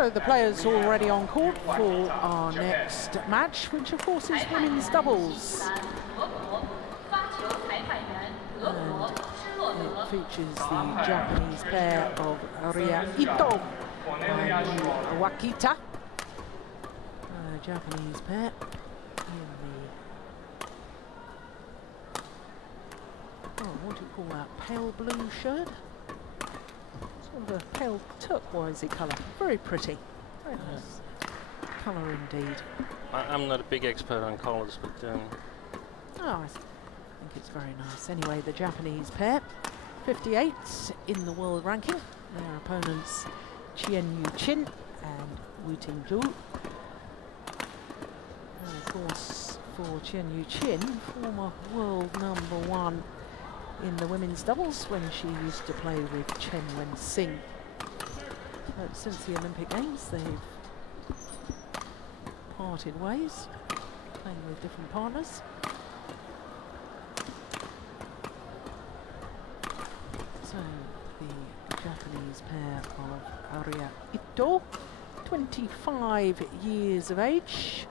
So the players already on court for our next match, which of course is women's doubles. And it features the Japanese pair of R.Eto and Y.Wakita. Japanese pair in the, what do you call that, pale blue shirt? Sort of a pale turquoisey colour. Very pretty. Very nice colour indeed. I'm not a big expert on colours, but... I think it's very nice. Anyway, the Japanese pair, 58 in the world ranking. Their opponents, Chien and Wang. And of course, for Chien, former world #1 in the women's doubles when she used to play with Chen Wen-sing. But since the Olympic Games, they've parted ways, playing with different partners. So the Japanese pair of R.Eto, 25 years of age.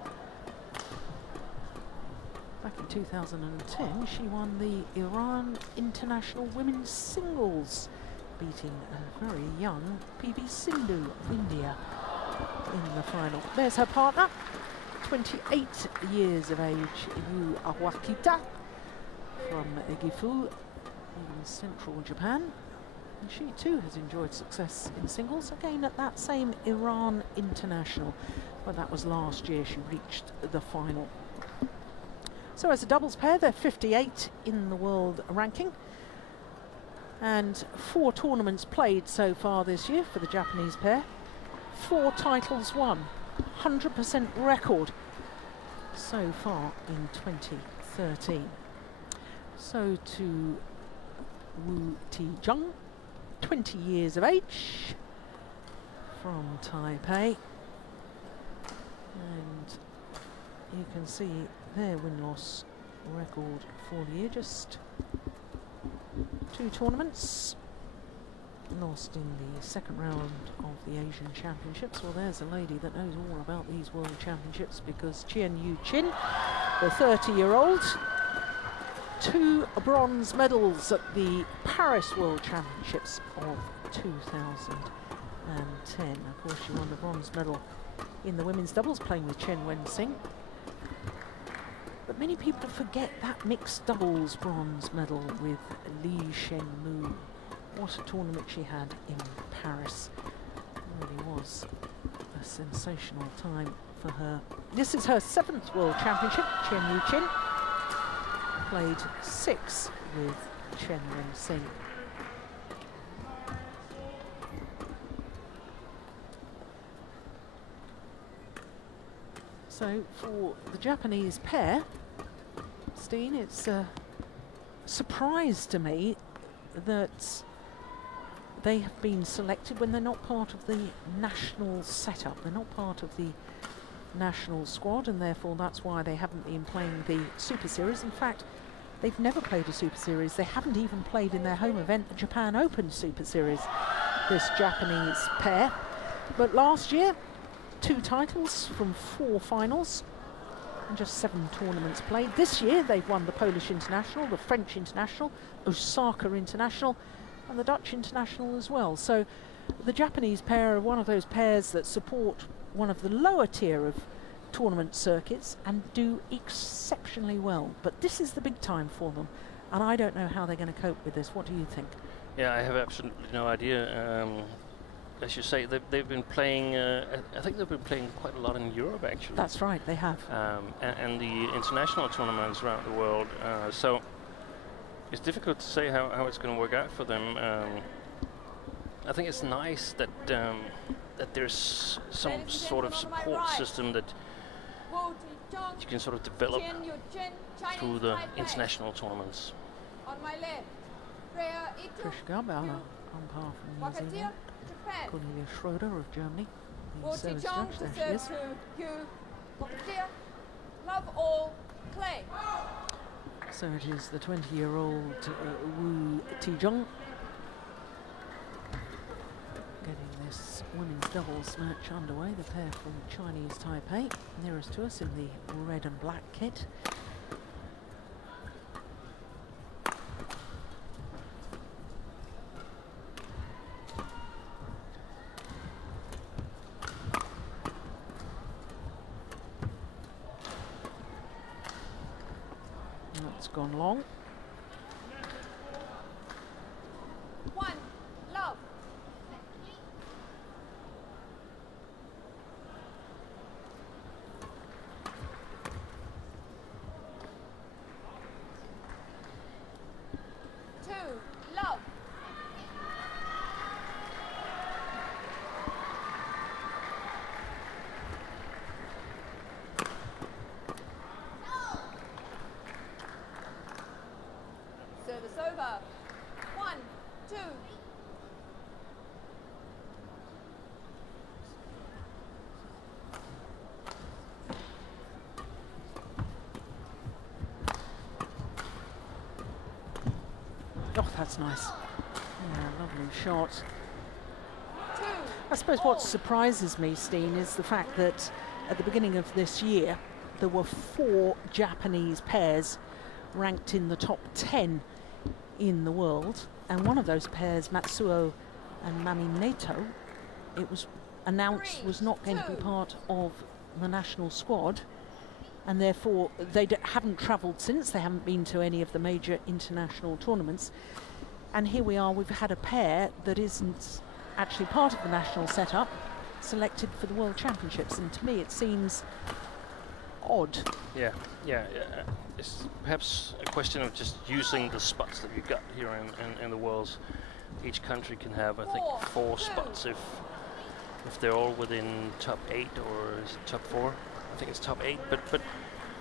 Back in 2010, she won the Iran International Women's Singles, beating a very young PV Sindhu of India in the final. There's her partner, 28 years of age, Y.Wakita from Gifu in central Japan. And she too has enjoyed success in singles, again at that same Iran International, but that was last year. She reached the final. So as a doubles pair, they're 58 in the world ranking. And 4 tournaments played so far this year for the Japanese pair. 4 titles won, 100% record so far in 2013. So to Jung, 20 years of age, from Taipei. And you can see their win-loss record for the year, just 2 tournaments. Lost in the second round of the Asian Championships. Well, there's a lady that knows all about these World Championships, because Chien, the 30-year-old, 2 bronze medals at the Paris World Championships of 2010. Of course, she won the bronze medal in the women's doubles, playing with Chen Wen-sing. But many people forget that mixed doubles bronze medal with Li Shenmu. What a tournament she had in Paris. It really was a sensational time for her. This is her 7th World Championship, Chien. Played 6 with Chen Wen-sing. So for the Japanese pair, Steen, it's a surprise to me that they have been selected when they're not part of the national setup. They're not part of the national squad, and therefore that's why they haven't been playing the Super Series. In fact, they've never played a Super Series. They haven't even played in their home event, the Japan Open Super Series, this Japanese pair. But last year, 2 titles from 4 finals and just 7 tournaments played. This year they've won the Polish International, the French International, Osaka International and the Dutch International as well. So the Japanese pair are one of those pairs that support one of the lower tier of tournament circuits and do exceptionally well. But this is the big time for them, and I don't know how they're going to cope with this. What do you think? Yeah, I have absolutely no idea. As you say, they've been playing, I think they've been playing quite a lot in Europe, actually. That's right, they have. And the international tournaments around the world. So it's difficult to say how it's going to work out for them. I think it's nice that that there's some sort of support system that you can sort of develop through the international tournaments. On my left, Trish Gabba, umpire from New Zealand. Cornelia Schroeder of Germany, the service judge. There she is. Love all, clay. So it is the 20-year-old Jung getting this women's doubles match underway. The pair from Chinese Taipei, nearest to us in the red and black kit. That's gone long. 1, love. Two, love. Service over. 1, 2. Oh, that's nice. Yeah, lovely shot. 2. I suppose what surprises me, Steen, is the fact that at the beginning of this year, there were 4 Japanese pairs ranked in the top 10 in the world. And one of those pairs, Matsuo and Neto, it was announced was not going to be part of the national squad. And therefore, they haven't travelled since. They haven't been to any of the major international tournaments. And here we are, we've had a pair that isn't actually part of the national setup, selected for the World Championships. And to me, it seems odd. Yeah. It's perhaps a question of just using the spots that you've got here in the Worlds. Each country can have, I think, 4 spots if they're all within top 8, or is it top 4? I think it's top 8, but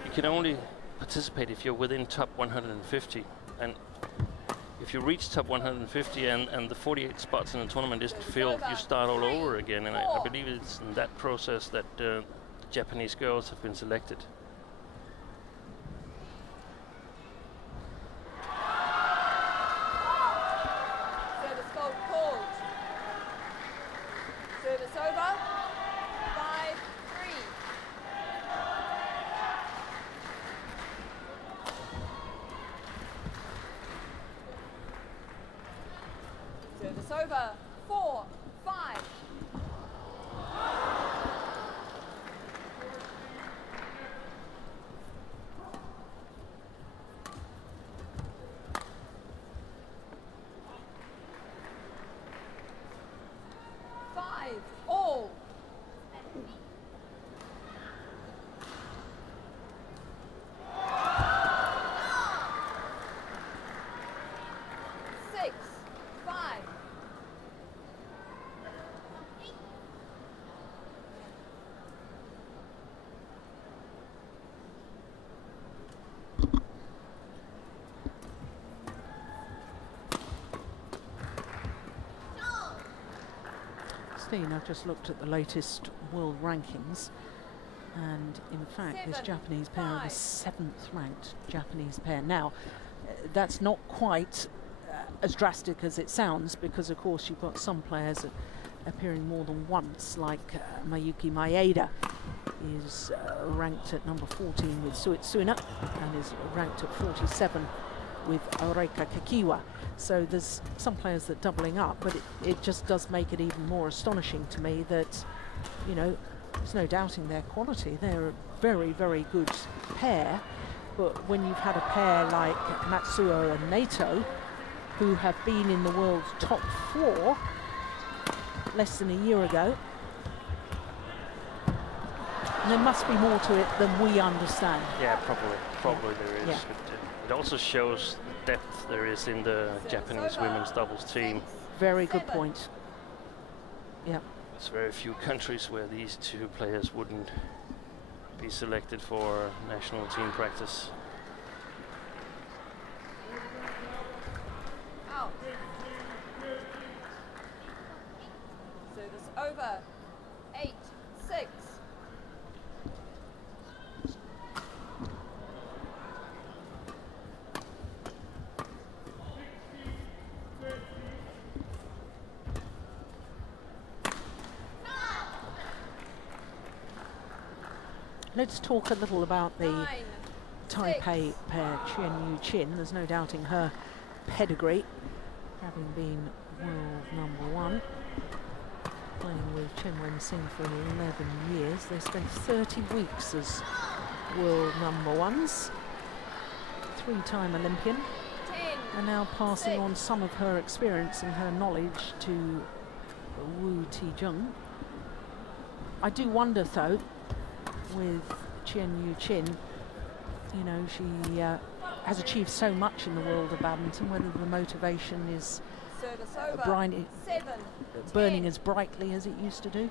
you can only participate if you're within top 150. And if you reach top 150 and the 48 spots in the tournament isn't filled, you start all over again. And I believe it's in that process that Japanese girls have been selected. Service fault called. Service over. 5-3. Service over. 4-5. All. 6-5. Steen, I've just looked at the latest world rankings, and in fact this Japanese pair are the 7th ranked Japanese pair. Now, that's not quite as drastic as it sounds, because of course you've got some players appearing more than once, like Mayuki Maeda is ranked at number 14 with Suitsuna, and is ranked at 47 with Reika Kakiwa. So there's some players that are doubling up, but it just does make it even more astonishing to me that, you know, there's no doubting their quality. They're a very, very good pair. But when you've had a pair like Matsuo and Neto, who have been in the world's top 4 less than a year ago, there must be more to it than we understand. Yeah, probably there is. Yeah. It also shows the depth there is in the Japanese women's doubles team. Very good point. Yeah. There's very few countries where these 2 players wouldn't be selected for national team practice. Out. Service over. 8-6. let's talk a little about the 9, Taipei pair, Chien. There's no doubting her pedigree, having been world #1. Playing with Chen Wen-Sing for 11 years. They spent 30 weeks as world #1s. 3-time Olympian. 10, And now passing on some of her experience and her knowledge to Jung. I do wonder, though, with Chien, you know, she has achieved so much in the world of badminton, whether the motivation is service over. 7, burning as brightly as it used to do.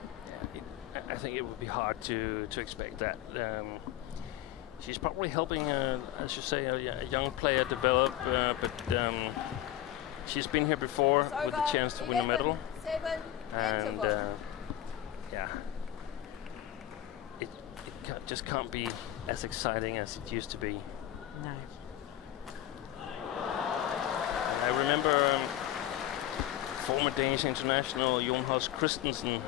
I think it would be hard to expect that. She's probably helping, as you say, a young player develop, but she's been here before with the chance to win a medal. 7, And yeah, it just can't be as exciting as it used to be. No. And I remember former Danish international Jung Christensen,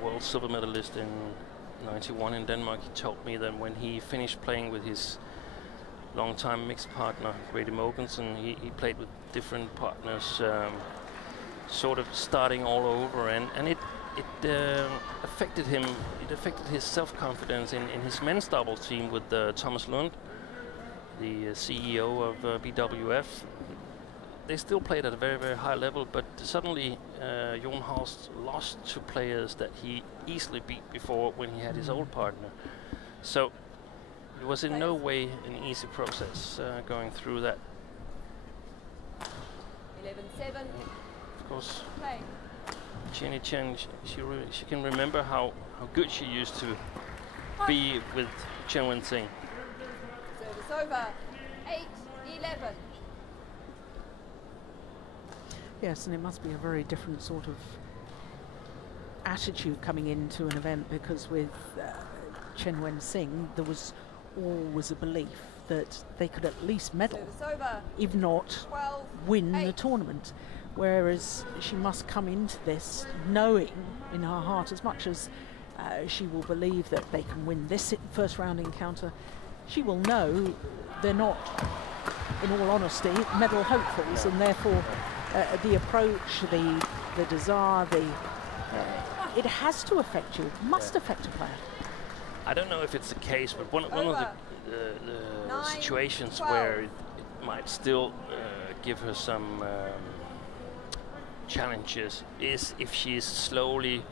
world silver medalist in '91 in Denmark. He told me that when he finished playing with his long-time mixed partner R.Eto Mogensen, he played with different partners, sort of starting all over, and it affected him. It affected his self-confidence in his men's doubles team with Thomas Lund, the CEO of BWF. They still played at a very, very high level, but suddenly Jung lost to players that he easily beat before when he had his old partner. So it was in no way an easy process going through that. 11-7. Of course, Play. Chen, she can remember how good she used to be with Chen Wen-Sing. Service over. 8-11. Yes, and it must be a very different sort of attitude coming into an event, because with Chen Wen-Sing, there was always a belief that they could at least medal, Service over. if not 12, win the 8. tournament. Whereas she must come into this knowing in her heart, as much as she will believe that they can win this first round encounter, she will know they're not, in all honesty, medal hopefuls, and therefore the approach, the desire, it has to affect you, must affect a player. I don't know if it's the case, but one of the 9, situations 12. where it might still give her some challenges is if she's slowly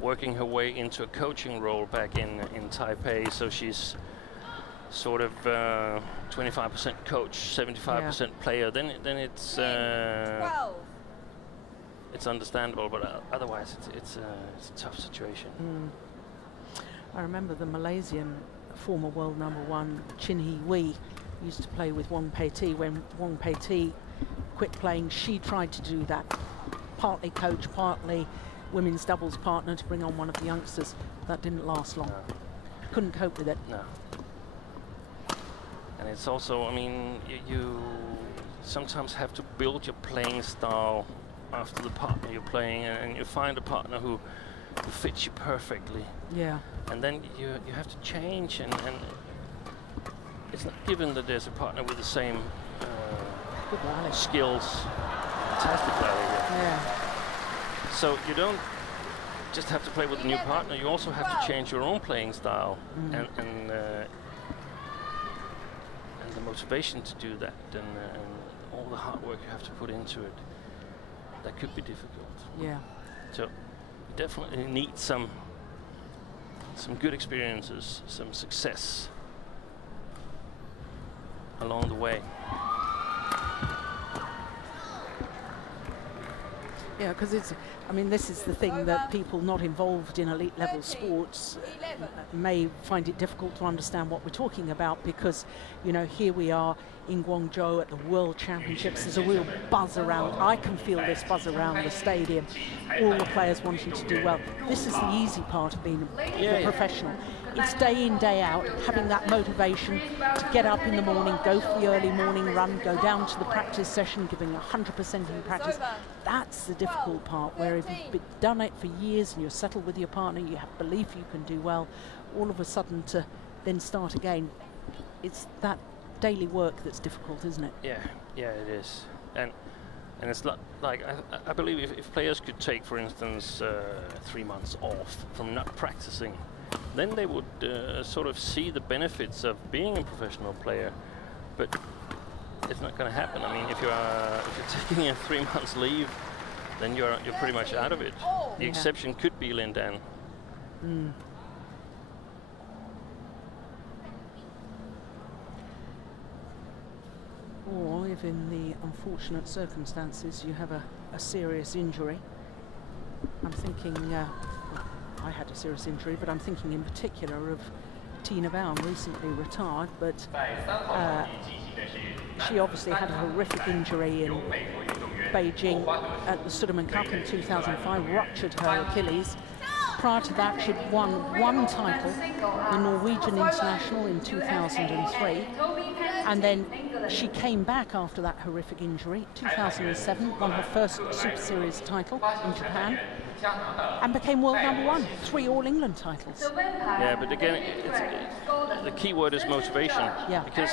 working her way into a coaching role back in Taipei. So she's sort of 25% coach, 75% player. Then it's 12. it's understandable, but otherwise it's a tough situation. I remember the Malaysian former world #1 TianHe used to play with Wang Pei-Ti. When Wang Pei-Ti quit playing, she tried to do that, partly coach, partly women's doubles partner, to bring on one of the youngsters. That didn't last long. No. Couldn't cope with it. No. And it's also, I mean, you sometimes have to build your playing style after the partner you're playing, and you find a partner who fits you perfectly. Yeah. And then you have to change, and it's not given that there's a partner with the same Good rally. skills. Fantastic rally, yeah. Yeah. So you don't just have to play with a new partner, you also have to change your own playing style, and the motivation to do that, and all the hard work you have to put into it. That could be difficult. Yeah. So you definitely need some good experiences, some success along the way. Yeah, because it's, I mean, this is the thing that people not involved in elite level sports may find it difficult to understand what we're talking about, because, you know, here we are in Guangzhou at the World Championships. There's a real buzz around. I can feel this buzz around the stadium. All the players wanting to do well. This is the easy part of being a professional. it's day in, day out, having that motivation to get up in the morning, go for the early morning run, go down to the practice session, giving 100% in practice. That's the difficult part, where if you've done it for years and you're settled with your partner, you have belief you can do well, all of a sudden to then start again, it's that daily work that's difficult, isn't it? Yeah, yeah, it is. And it's like I believe if players could take, for instance, 3 months off from not practicing, then they would sort of see the benefits of being a professional player. But it's not going to happen. I mean, if you're taking a 3 months leave, then you're pretty much out of it. The exception could be Lindan. Mm. Or if in the unfortunate circumstances you have a serious injury. I'm thinking, well, I had a serious injury, but I'm thinking in particular of Tina Baum, recently retired, but she obviously had a horrific injury in Beijing at the Sudirman Cup in 2005, ruptured her Achilles. Prior to that, she'd won 1 title, the Norwegian International in 2003, and then she came back after that horrific injury. 2007, won her first Super Series title in Japan, and became world #1, 3 All England titles. Yeah, but again, the key word is motivation. Yeah. Because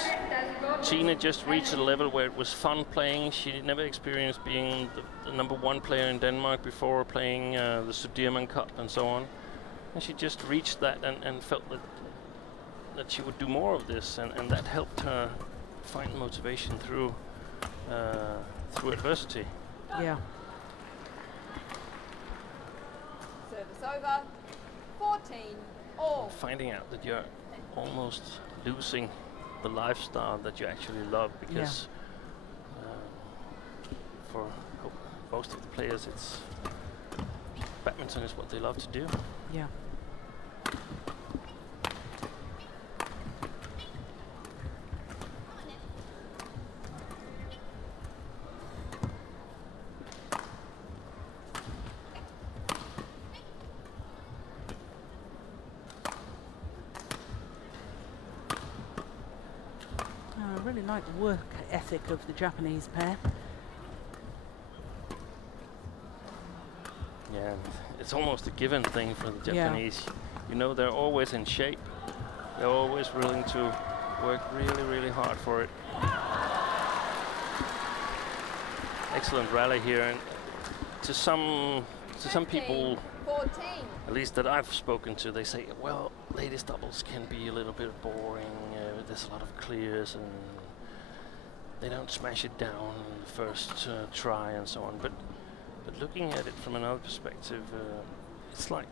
Chien just reached a level where it was fun playing. She never experienced being the #1 player in Denmark before, playing the Sudirman Cup and so on. And she just reached that and felt that she would do more of this, and that helped her find motivation through adversity. Yeah. Service over. 14 all. Finding out that you're almost losing the lifestyle that you actually love, because for most of the players, it's badminton is what they love to do. Yeah. I really like the work ethic of the Japanese pair. Yeah, it's almost a given thing for the Japanese. You know, they're always in shape. They're always willing to work really, really hard for it. Excellent rally here, and to some people, 14. at least that I've spoken to, they say, well, ladies doubles can be a little bit boring. There's a lot of clears, and they don't smash it down the first try and so on. But looking at it from another perspective, it's like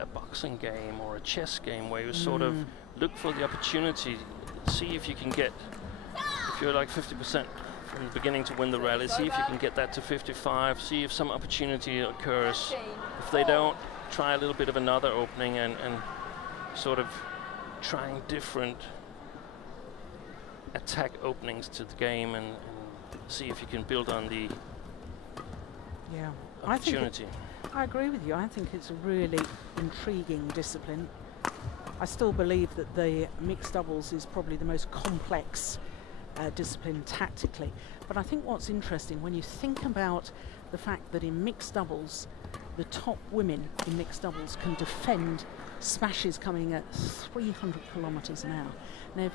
a boxing game or a chess game, where you sort of look for the opportunity, see if you can get, if you're like 50% from the beginning to win the rally, see if you can get that to 55, see if some opportunity occurs. If they don't, try a little bit of another opening and sort of trying different attack openings to the game, and see if you can build on the opportunity. I agree with you. I think it's a really intriguing discipline. I still believe that the mixed doubles is probably the most complex discipline tactically. But I think what's interesting, when you think about the fact that in mixed doubles, the top women in mixed doubles can defend smashes coming at 300 kilometers an hour. Now,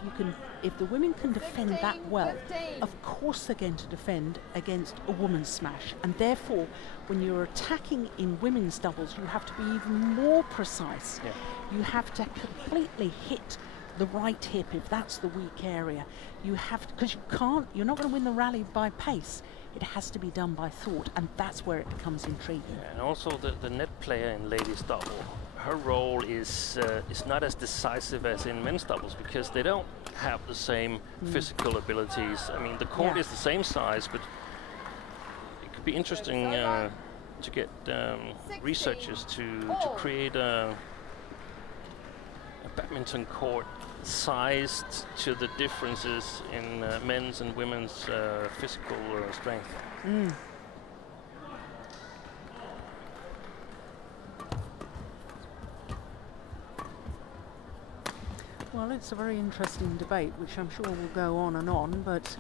if the women can defend that well, of course they're going to defend against a woman's smash. And therefore, when you're attacking in women's doubles, you have to be even more precise. Yeah. You have to completely hit the right hip if that's the weak area. You have to, because you're not going to win the rally by pace. It has to be done by thought, and that's where it becomes intriguing. Yeah, and also the net player in ladies double, her role is not as decisive as in men's doubles, because they don't have the same physical abilities. I mean, the court is the same size, but it could be interesting to get researchers to create a badminton court sized to the differences in men's and women's physical strength. Well, it's a very interesting debate, which I'm sure will go on, but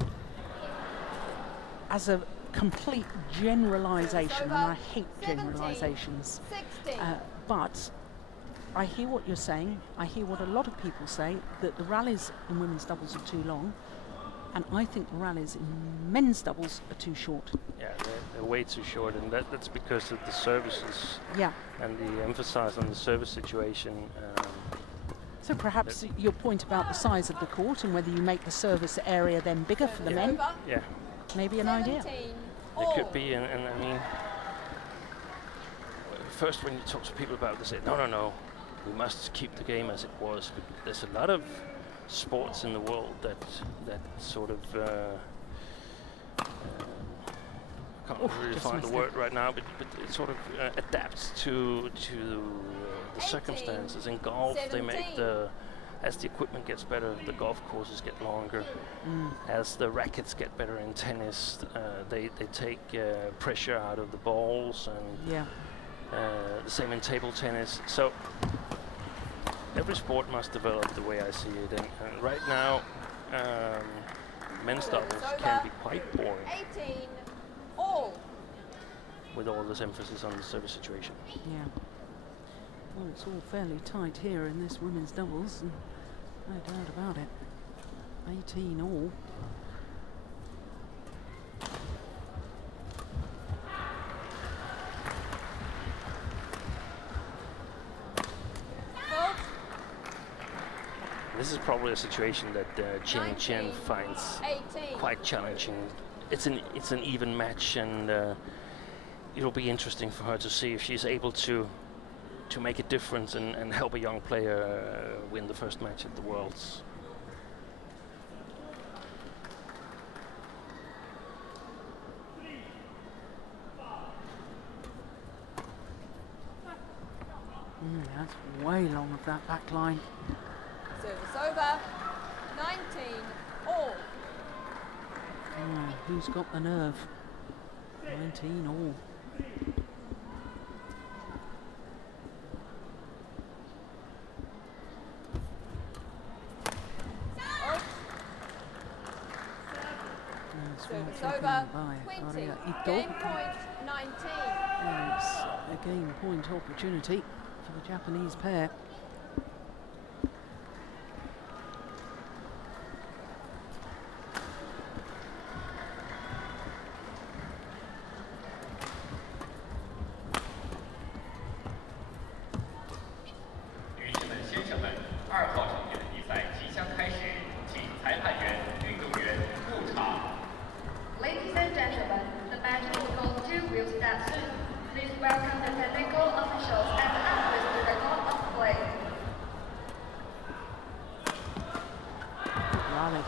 as a complete generalisation, and I hate generalisations, but I hear what you're saying. I hear what a lot of people say, that the rallies in women's doubles are too long, and I think the rallies in men's doubles are too short. Yeah, they're way too short, and that's because of the services. Yeah. And the emphasis on the service situation. So perhaps your point about the size of the court and whether you make the service area then bigger for the men, yeah, maybe an idea. It could be, and I mean, first when you talk to people about this, they say, no, we must keep the game as it was. But there's a lot of sports in the world that sort of I can't really find the word right now, but it sort of adapts to the circumstances. In golf, 17. They make as the equipment gets better, the golf courses get longer. As the rackets get better in tennis, they take pressure out of the balls, and the same in table tennis. So every sport must develop the way I see it, and right now men's doubles can be quite boring. 18 all. With all this emphasis on the service situation. Yeah. Well, it's all fairly tight here in this women's doubles, and no doubt about it. 18 all. This is probably a situation that Chien finds 18. Quite challenging. It's an even match, and it'll be interesting for her to see if she's able to make a difference and help a young player win the first match at the Worlds. That's way long of that back line. Service over. 19 all. Who's got the nerve? 19 all. Service over. 20. Game point 19. It's a game point opportunity for the Japanese pair. Ladies and gentlemen, the match will start soon. Please welcome the technical officials and the athletes to the court of play. Rally.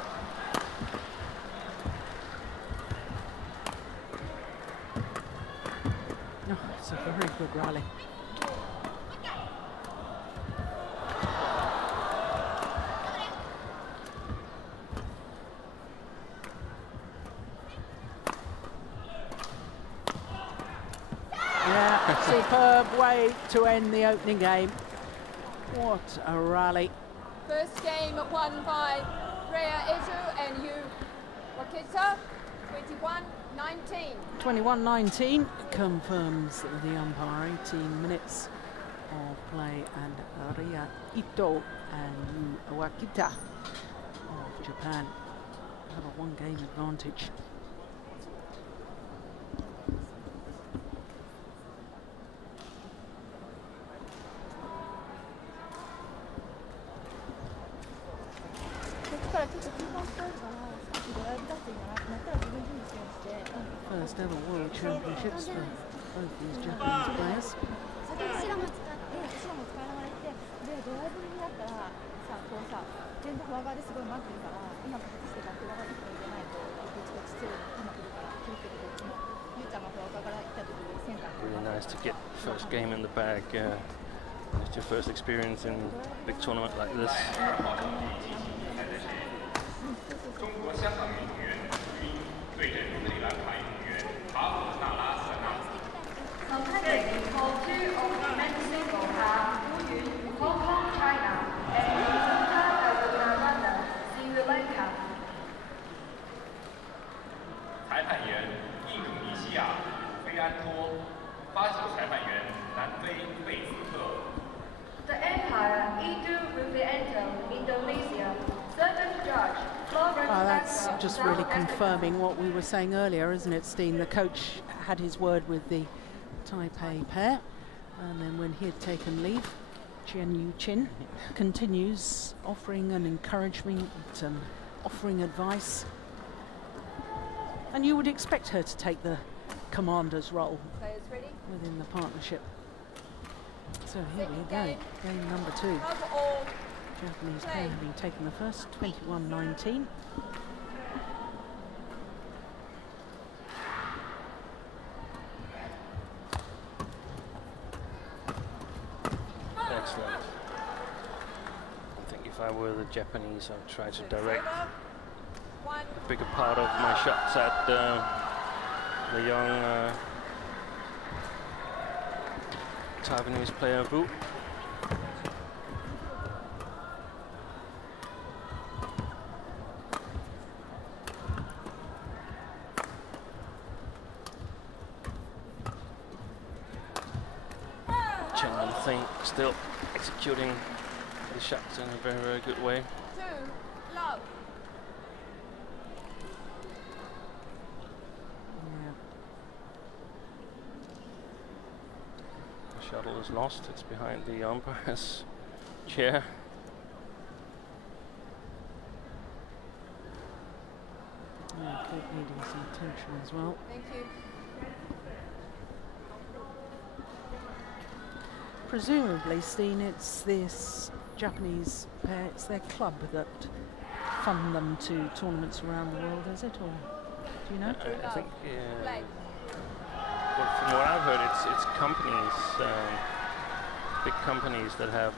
Oh, it's a very good rally. Superb way to end the opening game. What a rally. First game won by R.Eto and Y.Wakita, 21-19. 21-19 confirms the umpire. 18 minutes of play, and R.Eto and Y.Wakita of Japan have a one-game advantage. First ever World Championships for both these Japanese players. Really nice to get first game in the bag. It's your first experience in a big tournament like this. Hong Kong, China, and just really confirming what we were saying earlier, isn't it, Steen? The coach had his word with the Taipei pair, and then when he had taken leave, Chien continues offering an encouragement and offering advice. And you would expect her to take the commander's role within the partnership. So here we go, game number 2. Japanese pair having taken the first, 21-19. Excellent. I think if I were the Japanese, I'd try to direct a bigger part of my shots at the young Taiwanese player Wu. Chien, I think, still executing the shots in a very, very good way. Love. The shuttle is lost. It's behind the umpire's chair. Yeah, Kate needing some attention as well. Thank you. Presumably, Steen, it's this Japanese pair, it's their club that fund them to tournaments around the world, is it? Or do you know? I think, Play. well, from what I've heard, it's companies, big companies that have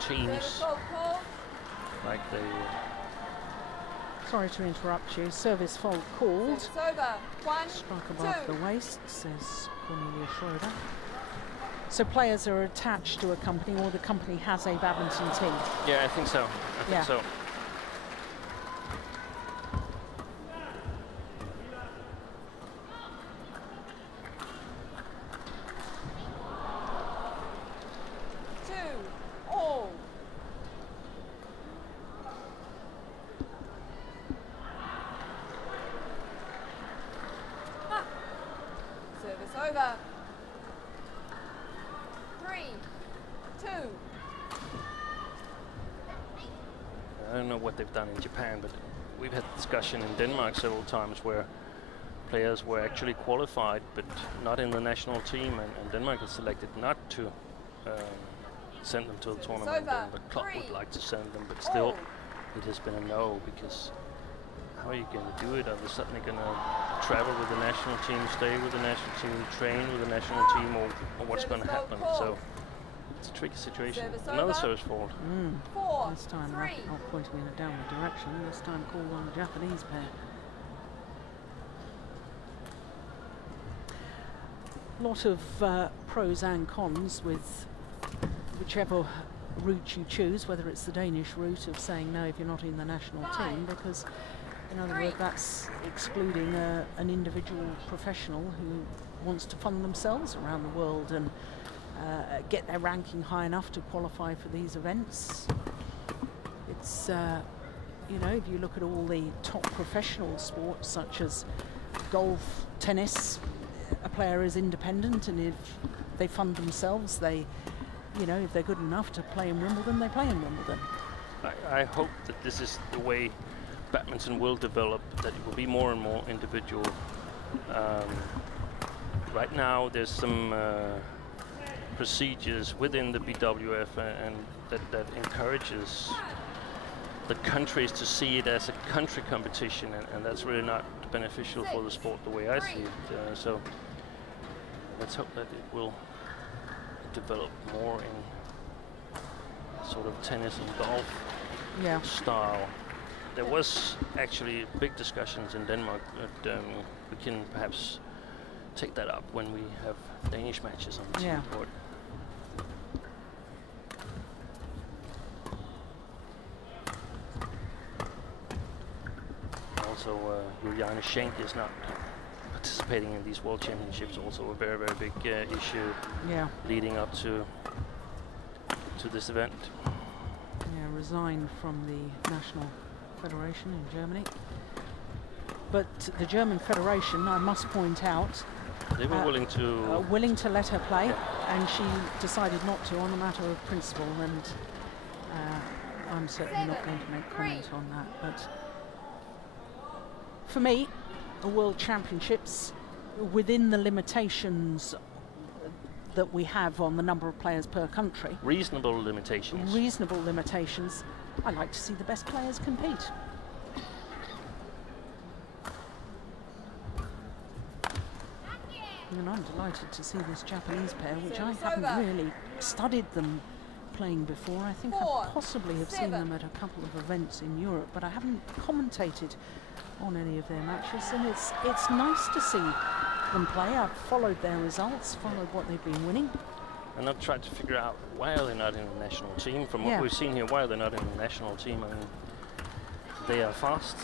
teams like they. Sorry to interrupt you. Service fault called. It's over. 1, Struck 2. above the waist, says Cornelia Schroeder. So players are attached to a company, or the company has a badminton team? Yeah, I think so. I think so. Service over. 3, 2. I don't know what they've done in Japan, but we've had discussion in Denmark several times where players were actually qualified but not in the national team, and Denmark has selected not to send them to the tournament. And the club would like to send them, but still it has been a no, because how are you going to do it? Are they suddenly going to travel with the national team, stay with the national team, train with the national team, or what's going to happen? So it's a tricky situation. Another service fault. 4, This time 3. not pointing in a downward direction, this time called on the Japanese pair. Lot of pros and cons with whichever route you choose, whether it's the Danish route of saying no if you're not in the national team, because in other words that's excluding an individual professional who wants to fund themselves around the world and get their ranking high enough to qualify for these events. It's you know, if you look at all the top professional sports such as golf, tennis, a player is independent, and if they fund themselves, they, you know, if they're good enough to play in Wimbledon, they play in Wimbledon. I hope that this is the way badminton will develop, that it will be more and more individual. Right now there's some procedures within the BWF and that encourages the countries to see it as a country competition, and that's really not beneficial for the sport the way I see it. So let's hope that it will develop more in sort of tennis and golf style. There was actually big discussions in Denmark, but we can perhaps take that up when we have Danish matches on the team court. Also, Juliane Schenk is not participating in these World Championships, also a very, very big issue leading up to this event. Yeah, resigned from the national Federation in Germany. But the German Federation, I must point out, They were willing to let her play, and she decided not to on a matter of principle, and I'm certainly not going to make comment on that. But for me, a World Championships, within the limitations that we have on the number of players per country. Reasonable limitations. Reasonable limitations. I like to see the best players compete. And I'm delighted to see this Japanese pair, which I haven't really studied them playing before. I think I possibly have seen them at a couple of events in Europe, but I haven't commentated on any of their matches, and it's nice to see them play. I've followed their results, followed what they've been winning. And I've tried to figure out why are they not in the national team. From what we've seen here, why are they not in the national team? I mean, they are fast.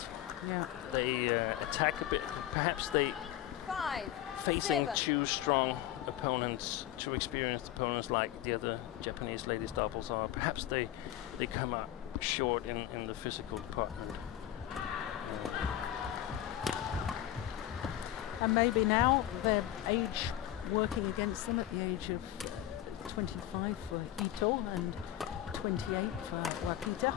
Yeah. They attack a bit. Perhaps they facing two strong opponents, two experienced opponents like the other Japanese ladies doubles are. Perhaps they come out short in the physical department. And maybe now their age working against them at the age of 25 for Ito and 28 for Y.Wakita.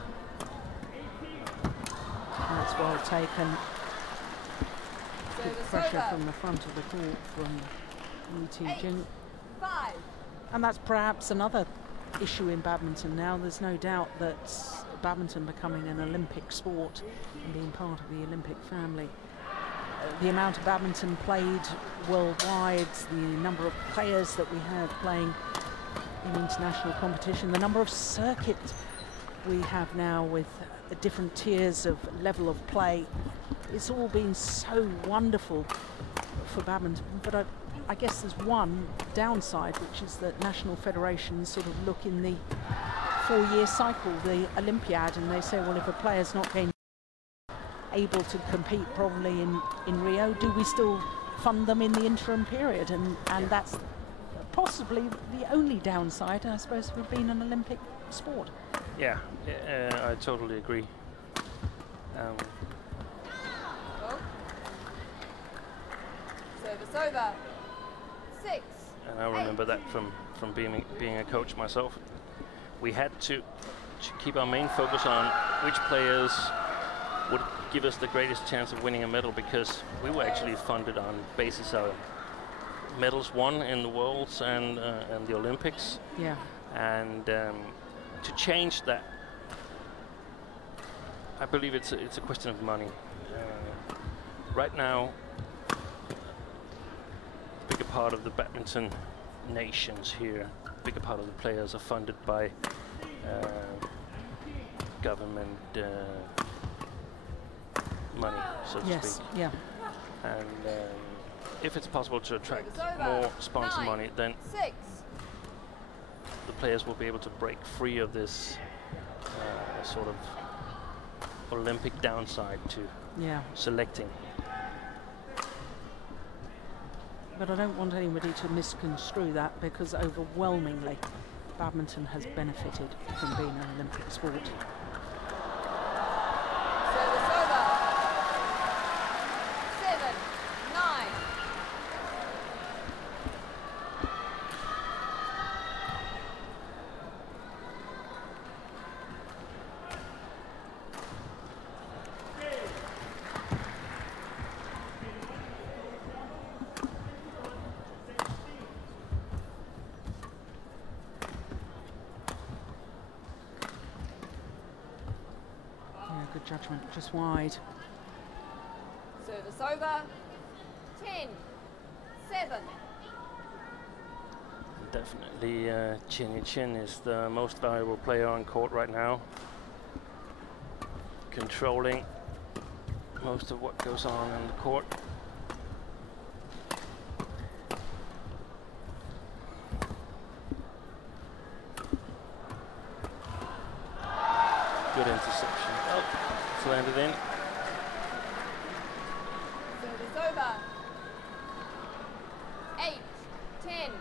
That's well taken. Good pressure from the front of the court from Jung. And that's perhaps another issue in badminton now. There's no doubt that badminton becoming an Olympic sport and being part of the Olympic family. The amount of badminton played worldwide, the number of players that we have playing in international competition, the number of circuits we have now with different tiers of level of play. It's all been so wonderful for badminton, but I guess there's one downside, which is that national federations sort of look in the 4-year cycle, the Olympiad, and they say, well, if a player's not going able to compete probably in Rio, do we still fund them in the interim period? And that's possibly the only downside, I suppose, of it being an Olympic sport. Yeah, I totally agree. Service over. 6. And I remember that from being a coach myself. We had to keep our main focus on which players would give us the greatest chance of winning a medal, because we were actually funded on basis of medals won in the Worlds and the Olympics. Yeah. And to change that, I believe it's a question of money. Right now, a bigger part of the badminton nations here, a bigger part of the players are funded by government money, so to speak. Yeah. And if it's possible to attract more sponsor money, then 6. the players will be able to break free of this sort of Olympic downside to selecting. But I don't want anybody to misconstrue that, because overwhelmingly badminton has benefited from being an Olympic sport. Service over. 7, 9. Good judgment, just wide. Service over. 10, 7. Definitely Chien is the most valuable player on court right now, controlling most of what goes on in the court. Good interception. Oh, it's landed in. Service over. 8, 10.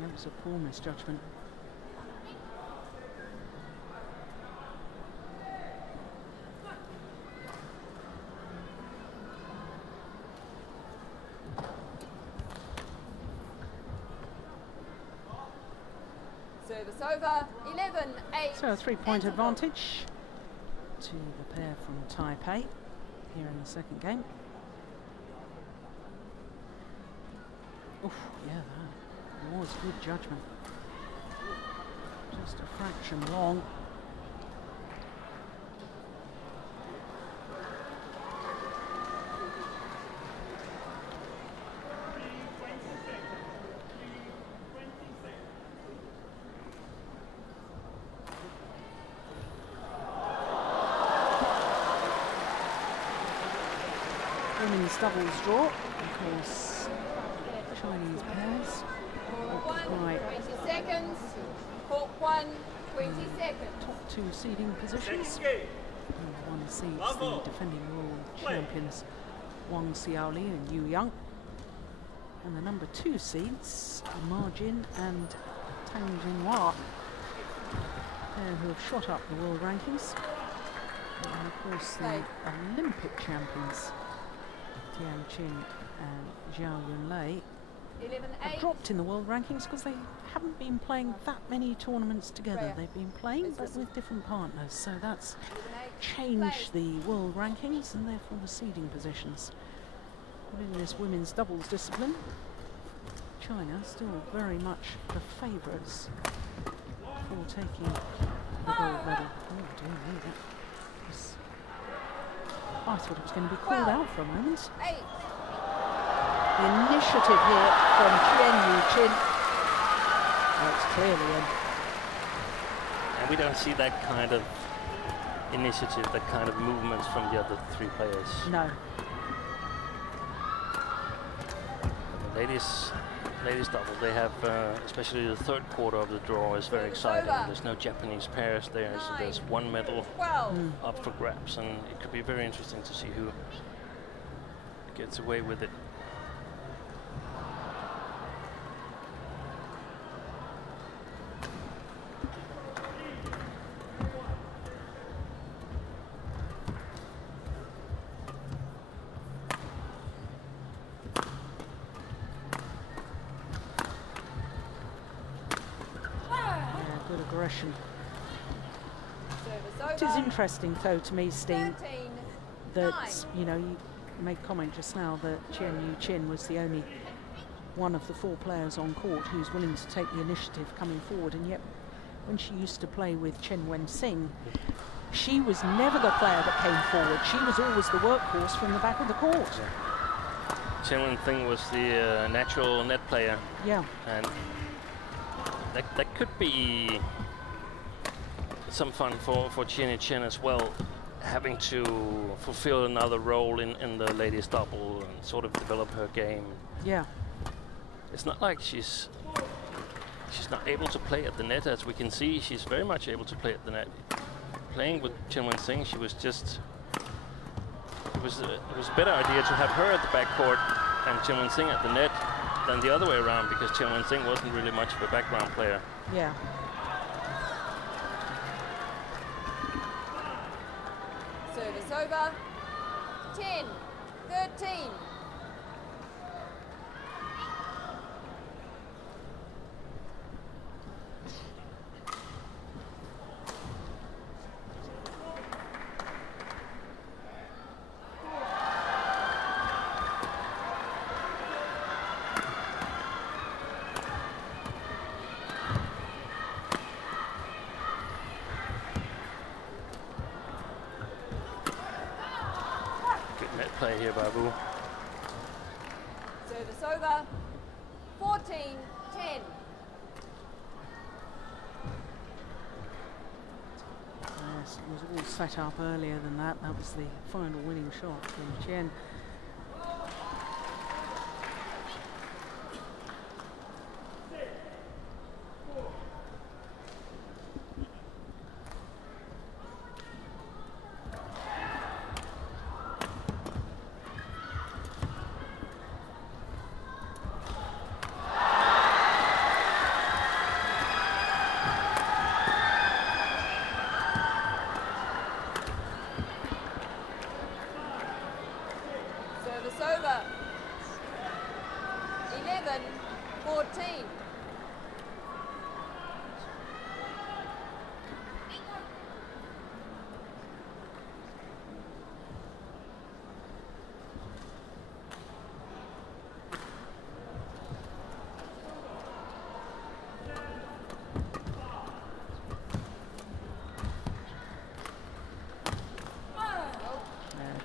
That was a poor misjudgment. Service over. 11-8. So a 3-point advantage to the pair from Taipei here in the second game. Oof, yeah, that was good judgment. Just a fraction long. Women's doubles draw, of course, Chinese pairs. Right. 20 seconds. Court 1, 20 seconds. Top 2 seeding positions. Number 1 seeds the defending world champions Wang and Yu. And the number 2 seeds Ma Jin and Tang Jinhua, who have shot up the world rankings. And of course the Olympic champions TianHe and Zhao Yunlei have dropped in the world rankings because they haven't been playing that many tournaments together. They've been playing but with different partners, so that's changed the world rankings and therefore the seeding positions. But in this women's doubles discipline, China still very much the favourites for taking the gold medal. Oh dear me, that was, I thought it was going to be called out for a moment. 8. The initiative here from Chien. That's clearly in. And we don't see that kind of initiative, that kind of movements from the other 3 players. No. The ladies double, they have, especially the third quarter of the draw is very exciting. There's no Japanese pairs there, so there's one medal up for grabs, and it could be very interesting to see who gets away with it. It is interesting, though, to me, Steen, that, you know, you made comment just now that Chien was the only one of the 4 players on court who's willing to take the initiative coming forward, and yet when she used to play with Chen Wen-Sing, she was never the player that came forward. She was always the workhorse from the back of the court. Yeah. Chen Wen-Sing was the natural net player. Yeah. And that could be some fun for Chien as well, having to fulfill another role in the ladies double and sort of develop her game. Yeah. It's not like she's not able to play at the net, as we can see. She's very much able to play at the net. Playing with Chen Wen-Sing, she was just, it was a better idea to have her at the backcourt and Chen Wen-Sing at the net than the other way around, because Chen Wen-Sing wasn't really much of a background player. Yeah. Service over. 10-13. Play here by Wu. Service over. 14-10. Yes, it was all set up earlier than that. That was the final winning shot from Chien.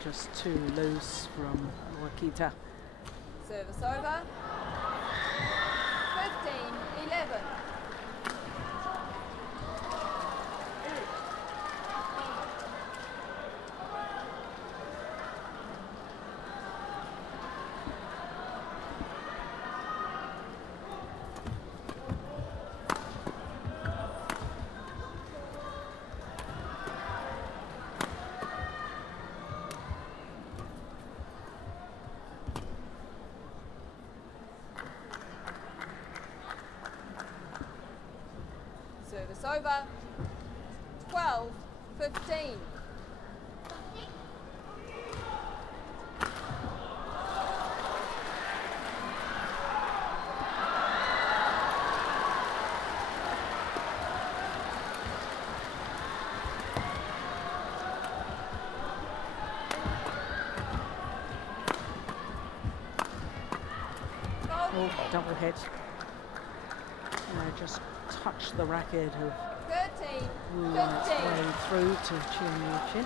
just too loose from Y.Wakita. Service over. 15-11. Service over. 12-15. Oh, double hit. Just touch the racket of 13-15. way through to Chien.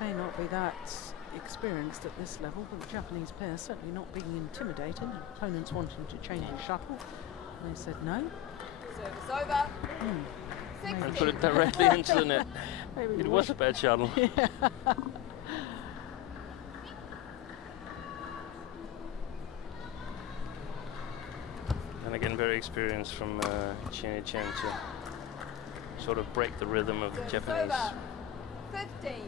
May not be that experienced at this level, but the Japanese pair certainly not being intimidated. Opponents wanting to change the shuttle. They said no. Service over. And put it directly into the net. It was a bad shuttle. Yeah. And again, very experienced from Chien to sort of break the rhythm of the Japanese. 15-16.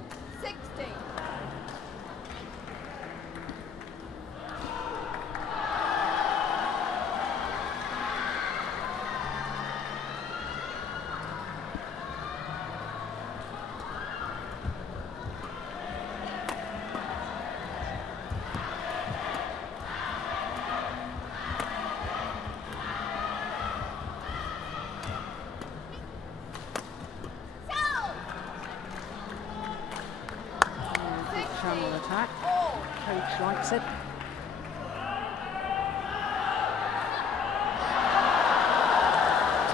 Channel attack. Coach likes it.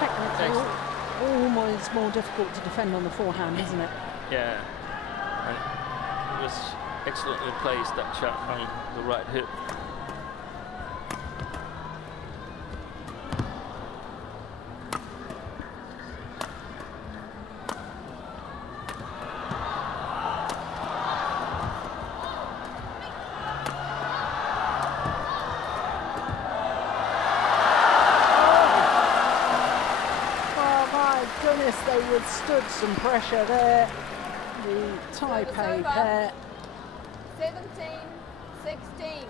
Technically, almost more difficult to defend on the forehand, isn't it? Yeah. And it was excellently placed, that shot on the right hip. They withstood some pressure there, the Taipei pair. 17-16.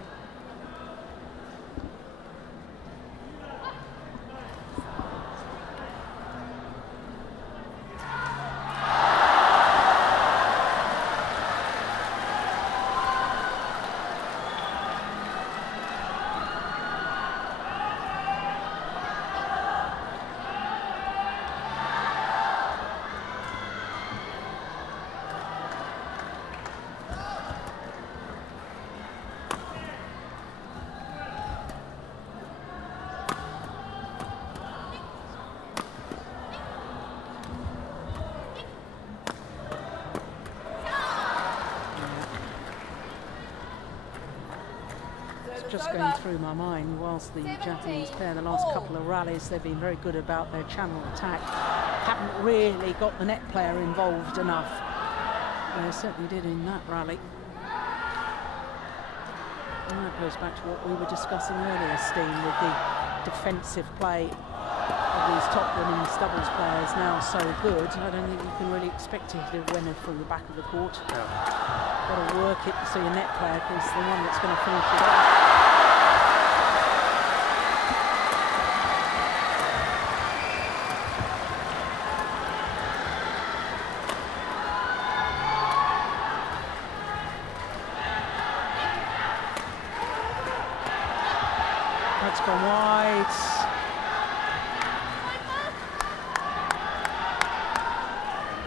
Just going through my mind, whilst the Japanese pair, the last couple of rallies, they've been very good about their channel attack. Haven't really got the net player involved enough. They certainly did in that rally. And that goes back to what we were discussing earlier, Steen, with the defensive play of these top women's doubles players now so good, I don't think you can really expect to hit a winner from the back of the court. Yeah. Got to work it so your net player is the one that's going to finish it off. That's gone wide.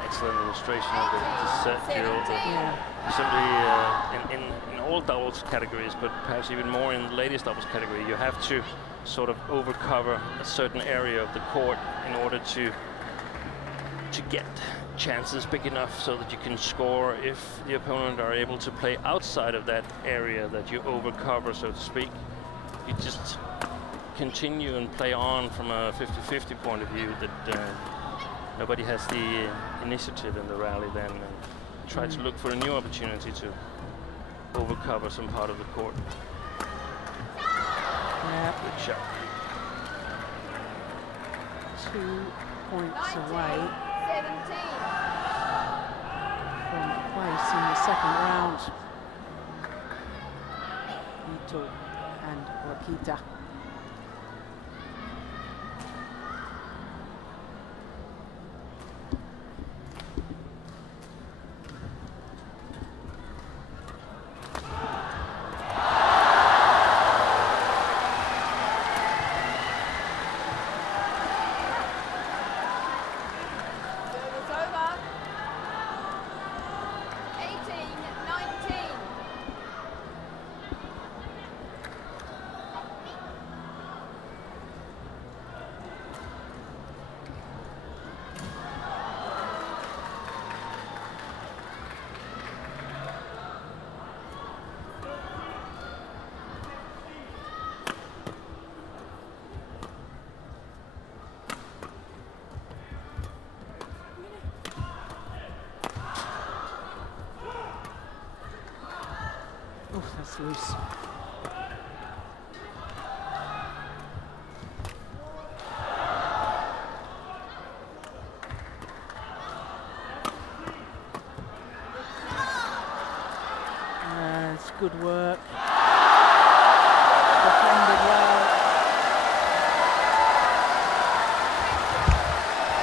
Excellent illustration of the set here. Yeah. Simply in all doubles categories, but perhaps even more in the ladies doubles category, you have to sort of overcover a certain area of the court in order to get chances big enough so that you can score if the opponent are able to play outside of that area that you overcover, so to speak. You just continue and play on from a 50-50 point of view that nobody has the initiative in the rally then, and try to look for a new opportunity to overcover some part of the court. Yeah. Good shot. 2 points away 17. from place in the second round. R.Eto and Y.Wakita. Service over. 18-19. Oh, that's loose. It's good work. Defended well.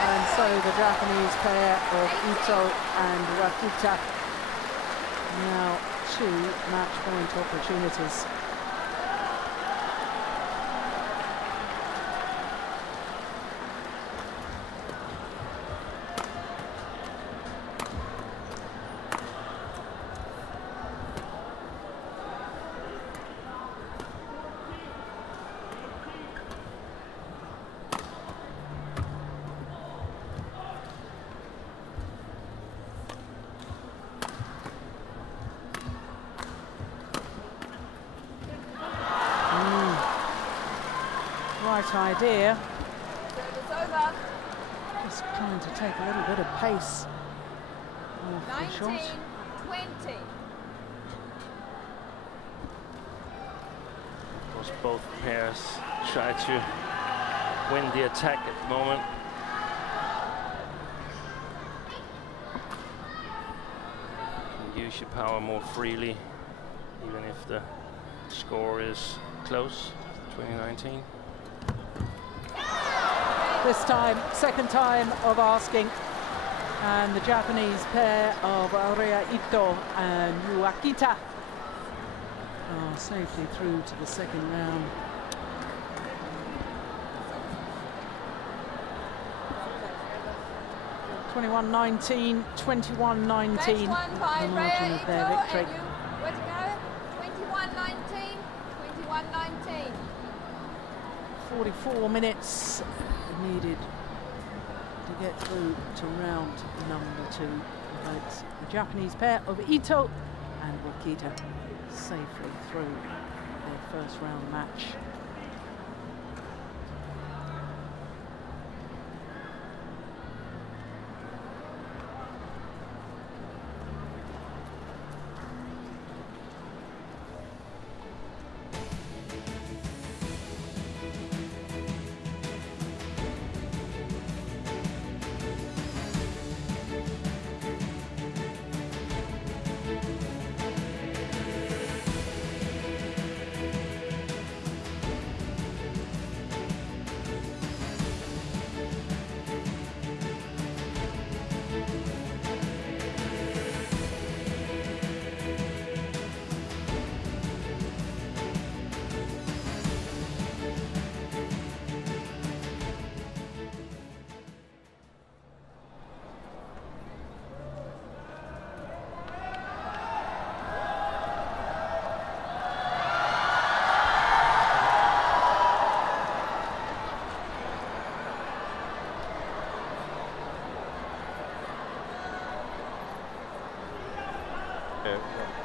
And so the Japanese pair of R.Eto and Y.Wakita now 2 match point opportunities. Right idea. Service over. Just trying to take a little bit of pace off the shot. 19-20. Of course, both pairs try to win the attack at the moment. You can use your power more freely, even if the score is close. 2019. This time, second time of asking, and the Japanese pair of R.Eto and Y.Wakita are safely through to the second round. (21-19, 21-19) Match won by the margin of their R.Eto victory. and where to go? 21-19. 21-19. 44 minutes needed to get through to round number 2. But the Japanese pair of R.Eto and Y.Wakita safely through their first round match. Tokyo.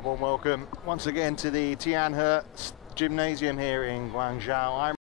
A warm welcome once again to the TianHe Gymnasium here in Guangzhou.